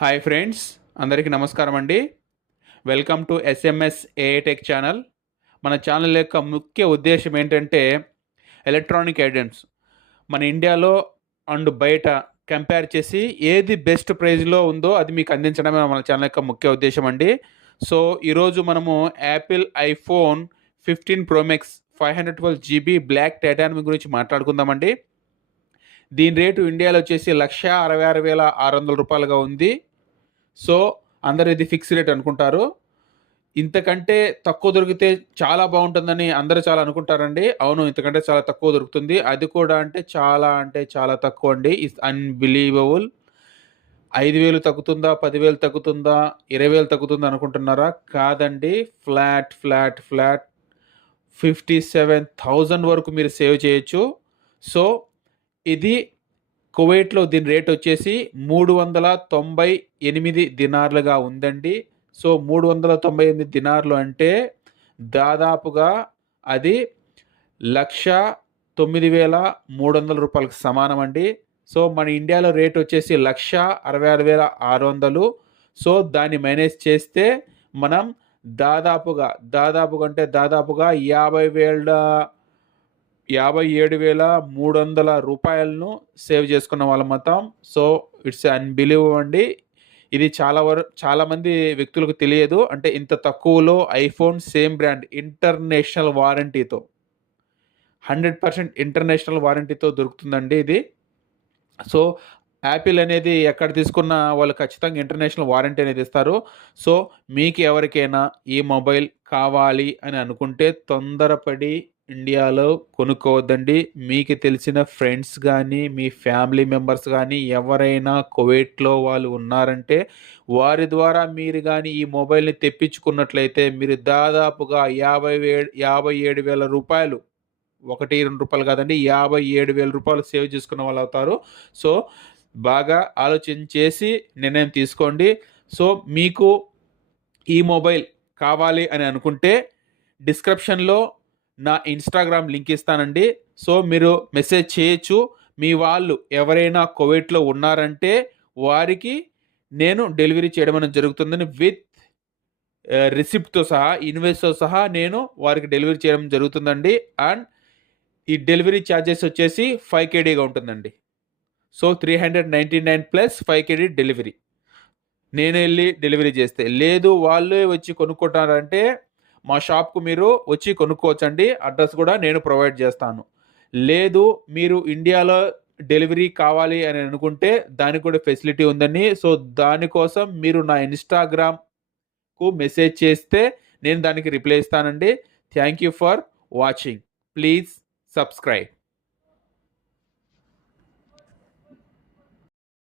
Hi friends, అందరికీ నమస్కారం అండి. Welcome to SMS AI tech channel. మన ఛానల్ యొక్క ముఖ్య ఉద్దేశం ఏంటంటే ఎలక్ట్రానిక్ ఐటమ్స్ మన ఇండియాలో అండ్ బయట కంపేర్ చేసి ఏది బెస్ట్ ప్రైస్లో ఉందో అది మీకు అందించడమే మన ఛానల్ యొక్క ముఖ్య ఉద్దేశం అండి. సో ఈరోజు మనము Apple iPhone 15 Pro Max 512 GB black titanium గురించి మాట్లాడుకుందామండి. దీని రేటు ఇండియాలో వచ్చేసి రూ. 1,66,600 ఉంది. సో అందరూ ఇది ఫిక్స్ రేట్ అనుకుంటారు. ఇంతకంటే తక్కువ దొరికితే చాలా బాగుంటుందని అందరూ చాలా అనుకుంటారండి. అవును, ఇంతకంటే చాలా తక్కువ దొరుకుతుంది. అది కూడా అంటే చాలా తక్కువ అండి. It's unbelievable. 5,000 తగ్గుతుందా? 10,000 తగ్గుతుందా? 20,000 తగ్గుతుందా అనుకుంటున్నారా? కాదండి. ఫ్లాట్ 57,000 వరకు మీరు సేవ్ చేయొచ్చు. సో ఇది కువైట్‌లో దీని రేట్ వచ్చేసి 398 దినార్లుగా ఉందండి. సో 398 దినార్లు అంటే దాదాపుగా అది 1,09,300 సమానం అండి. సో మన ఇండియాలో రేట్ వచ్చేసి 1,66,600. సో దాన్ని మైనస్ చేస్తే మనం దాదాపుగా 57,300 సేవ్ చేసుకున్న వాళ్ళమవుతాం. సో ఇట్స్ అన్‌బిలీవబుల్ అండి. ఇది చాలామంది వ్యక్తులకు తెలియదు. అంటే ఇంత తక్కువలో ఐఫోన్ సేమ్ బ్రాండ్ ఇంటర్నేషనల్ వారంటీతో 100% ఇంటర్నేషనల్ వారంటీతో దొరుకుతుందండి ఇది. సో యాపిల్ అనేది ఎక్కడ తీసుకున్నా వాళ్ళు ఖచ్చితంగా ఇంటర్నేషనల్ వారంటీ అనేది ఇస్తారు. సో మీకు ఎవరికైనా ఈ మొబైల్ కావాలి అని అనుకుంటే తొందరపడి ఇండియాలో కొనుక్కోవద్దండి. మీకు తెలిసిన ఫ్రెండ్స్ కానీ, మీ ఫ్యామిలీ మెంబర్స్ కానీ ఎవరైనా కువైట్‌లో వాళ్ళు ఉన్నారంటే వారి ద్వారా మీరు కానీ ఈ మొబైల్‌ని తెప్పించుకున్నట్లయితే మీరు దాదాపుగా రూ. 57,000 1, 2 కాదండి, రూ. 57,000 సేవ్ చేసుకున్న వాళ్ళవుతారు. సో బాగా ఆలోచించేసి నిర్ణయం తీసుకోండి. సో మీకు ఈ మొబైల్ కావాలి అని అనుకుంటే డిస్క్రిప్షన్‌లో నా ఇన్‌స్టాగ్రామ్ లింక్ ఇస్తానండి. సో మీరు మెసేజ్ చేయొచ్చు. మీ వాళ్ళు ఎవరైనా కువైట్‌లో ఉన్నారంటే వారికి నేను డెలివరీ చేయడం అనేది జరుగుతుందని విత్ రిసిప్ట్‌తో సహా, ఇన్వాయిస్‌తో సహా నేను వారికి డెలివరీ చేయడం జరుగుతుందండి. అండ్ ఈ డెలివరీ చార్జెస్ వచ్చేసి 5 KDగా ఉంటుందండి. So 399 plus 5 KD delivery. నేనే ఎళ్లి డెలివరీ చేస్తే. లేదు వాళ్ళే వచ్చి కొనుక్కుంటారంటే మా షాప్‌కు మీరు వచ్చి కొనుక్కోవచ్చండి. అడ్రస్ కూడా నేను ప్రొవైడ్ చేస్తాను. లేదు మీరు ఇండియాలో డెలివరీ కావాలి అని అనుకుంటే దానికి కూడా ఫెసిలిటీ ఉందండి. సో దానికోసం మీరు నా ఇన్‌స్టాగ్రామ్‌కు మెసేజ్ చేస్తే నేను దానికి రిప్లై ఇస్తానండి. Thank you for watching. Please subscribe.